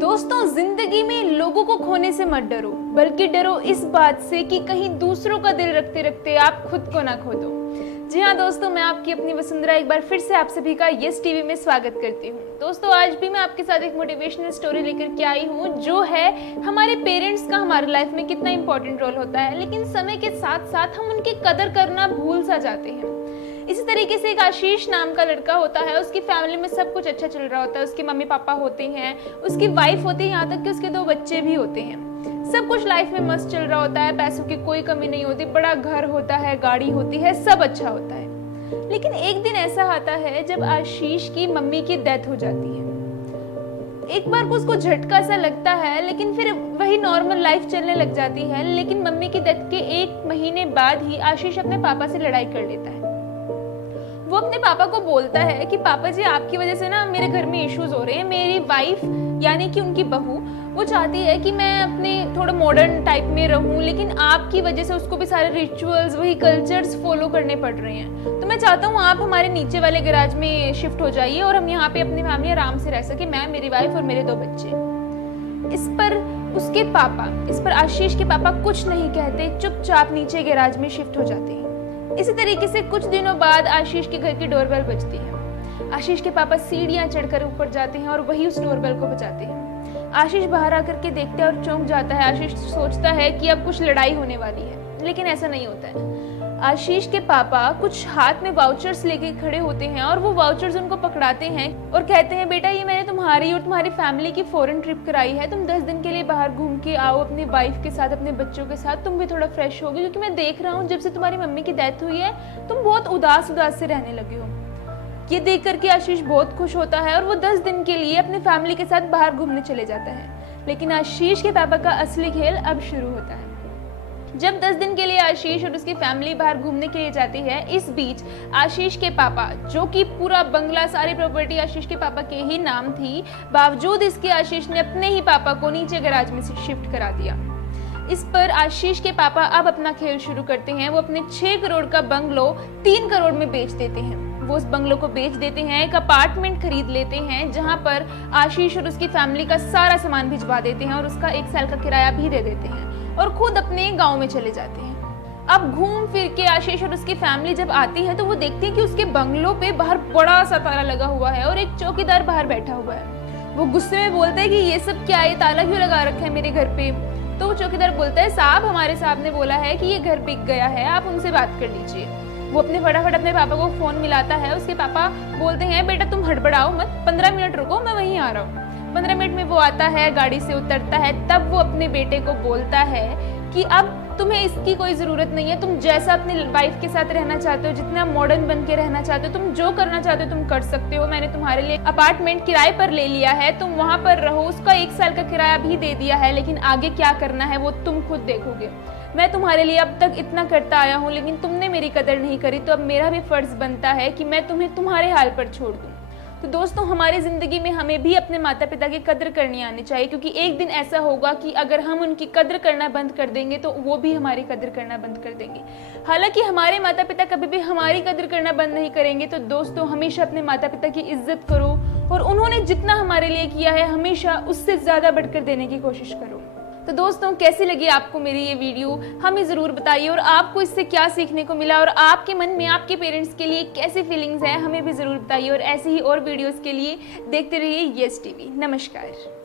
दोस्तों, जिंदगी में लोगों को खोने से मत डरो, बल्कि डरो इस बात से कि कहीं दूसरों का दिल रखते रखते आप खुद को ना खो दो। जी हाँ दोस्तों, मैं आपकी अपनी वसुंधरा एक बार फिर से आप सभी का यस टीवी में स्वागत करती हूँ। दोस्तों, आज भी मैं आपके साथ एक मोटिवेशनल स्टोरी लेकर के आई हूँ, जो है हमारे पेरेंट्स का हमारे लाइफ में कितना इंपॉर्टेंट रोल होता है, लेकिन समय के साथ साथ हम उनकी कदर करना भूल सा जाते हैं। इसी तरीके से एक आशीष नाम का लड़का होता है। उसकी फैमिली में सब कुछ अच्छा चल रहा होता है। उसके मम्मी पापा होते हैं, उसकी वाइफ होती है, यहाँ तक कि उसके 2 बच्चे भी होते हैं। सब कुछ लाइफ में मस्त चल रहा होता है, पैसों की कोई कमी नहीं होती, बड़ा घर होता है, गाड़ी होती है, सब अच्छा होता है। लेकिन एक दिन ऐसा आता है जब आशीष की मम्मी की डेथ हो जाती है। एक बार को उसको झटका सा लगता है, लेकिन फिर वही नॉर्मल लाइफ चलने लग जाती है। लेकिन मम्मी की डेथ के 1 महीने बाद ही आशीष अपने पापा से लड़ाई कर लेता है। वो अपने पापा को बोलता है कि पापा जी, आपकी वजह से ना मेरे घर में इश्यूज हो रहे हैं। मेरी वाइफ यानी कि उनकी बहू वो चाहती है कि मैं अपने थोड़ा मॉडर्न टाइप में रहूं, लेकिन आपकी वजह से उसको भी सारे रिचुअल्स, वही कल्चर्स फॉलो करने पड़ रहे हैं। तो मैं चाहता हूँ आप हमारे नीचे वाले गैराज में शिफ्ट हो जाइए और हम यहाँ पे अपनी फैमिली आराम से रह सके, मैं, मेरी वाइफ और मेरे 2 बच्चे। इस पर आशीष के पापा कुछ नहीं कहते, चुपचाप नीचे गैराज में शिफ्ट हो जाते हैं। इसी तरीके से कुछ दिनों बाद आशीष के घर की डोरबेल बजती है। आशीष के पापा सीढ़ियां चढ़कर ऊपर जाते हैं और वही उस डोरबेल को बजाते हैं। आशीष बाहर आकर के देखता है और चौंक जाता है। आशीष सोचता है कि अब कुछ लड़ाई होने वाली है, लेकिन ऐसा नहीं होता है। आशीष के पापा कुछ हाथ में वाउचर्स लेके खड़े होते हैं और वो वाउचर्स उनको पकड़ाते हैं और कहते हैं, बेटा ये मैंने तुम्हारी और तुम्हारी फैमिली की फॉरेन ट्रिप कराई है, तुम 10 दिन के लिए बाहर घूम के आओ अपनी वाइफ के साथ, अपने बच्चों के साथ, तुम भी थोड़ा फ्रेश होगे, क्योंकि मैं देख रहा हूँ जब से तुम्हारी मम्मी की डेथ हुई है तुम बहुत उदास से रहने लगे हो। ये देख करके आशीष बहुत खुश होता है और वो 10 दिन के लिए अपनी फैमिली के साथ बाहर घूमने चले जाता है। लेकिन आशीष के पापा का असली खेल अब शुरू होता है। जब 10 दिन के लिए आशीष और उसकी फैमिली बाहर घूमने के लिए जाती है, इस बीच आशीष के पापा, जो कि पूरा बंगला, सारी प्रॉपर्टी आशीष के पापा के ही नाम थी, बावजूद इसके आशीष ने अपने ही पापा को नीचे गैराज में शिफ्ट करा दिया। इस पर आशीष के पापा अब अपना खेल शुरू करते हैं। वो अपने 6 करोड़ का बंगलो 3 करोड़ में बेच देते हैं। वो उस बंगलो को बेच देते हैं, एक अपार्टमेंट खरीद लेते हैं जहां पर आशीष और उसकी फैमिली का सारा सामान भिजवा देते हैं और उसका 1 साल का किराया भी दे देते हैं और खुद अपने गांव में चले जाते हैं। अब घूम फिर के आशीष और उसकी फैमिली जब आती है तो वो देखती है कि उसके बंगलों पे बाहर बड़ा सा ताला लगा हुआ है और एक चौकीदार बाहर बैठा हुआ है। वो गुस्से में बोलते हैं कि ये सब क्या है, ताला क्यों लगा रखा है मेरे घर पे। तो वो चौकीदार बोलता है, साहब हमारे साहब ने बोला है कि ये घर बिक गया है, आप उनसे बात कर लीजिए। वो फटाफट अपने पापा को फोन मिलाता है। उसके पापा बोलते हैं, बेटा तुम हड़बड़ाओ मत, 15 मिनट रुको, मैं वहीं आ रहा हूँ। 15 मिनट में वो आता है, गाड़ी से उतरता है। तब वो अपने बेटे को बोलता है कि अब तुम्हें इसकी कोई जरूरत नहीं है, तुम जैसा अपनी वाइफ के साथ रहना चाहते हो, जितना मॉडर्न बन के रहना चाहते हो, तुम जो करना चाहते हो तुम कर सकते हो। मैंने तुम्हारे लिए अपार्टमेंट किराए पर ले लिया है, तुम वहां पर रहो, उसका 1 साल का किराया भी दे दिया है, लेकिन आगे क्या करना है वो तुम खुद देखोगे। मैं तुम्हारे लिए अब तक इतना करता आया हूँ, लेकिन तुमने मेरी कदर नहीं करी, तो अब मेरा भी फर्ज बनता है कि मैं तुम्हें तुम्हारे हाल पर छोड़ दूं। तो दोस्तों, हमारी जिंदगी में हमें भी अपने माता पिता की कदर करनी आनी चाहिए, क्योंकि एक दिन ऐसा होगा कि अगर हम उनकी कदर करना बंद कर देंगे तो वो भी हमारी कदर करना बंद कर देंगे। हालांकि हमारे माता पिता कभी भी हमारी कदर करना बंद नहीं करेंगे। तो दोस्तों, हमेशा अपने माता पिता की इज्जत करो और उन्होंने जितना हमारे लिए किया है हमेशा उससे ज्यादा बढ़कर देने की कोशिश करो। तो दोस्तों, कैसी लगी आपको मेरी ये वीडियो, हमें ज़रूर बताइए, और आपको इससे क्या सीखने को मिला और आपके मन में आपके पेरेंट्स के लिए कैसी फीलिंग्स हैं, हमें भी ज़रूर बताइए। और ऐसे ही और वीडियोस के लिए देखते रहिए यस टीवी। नमस्कार।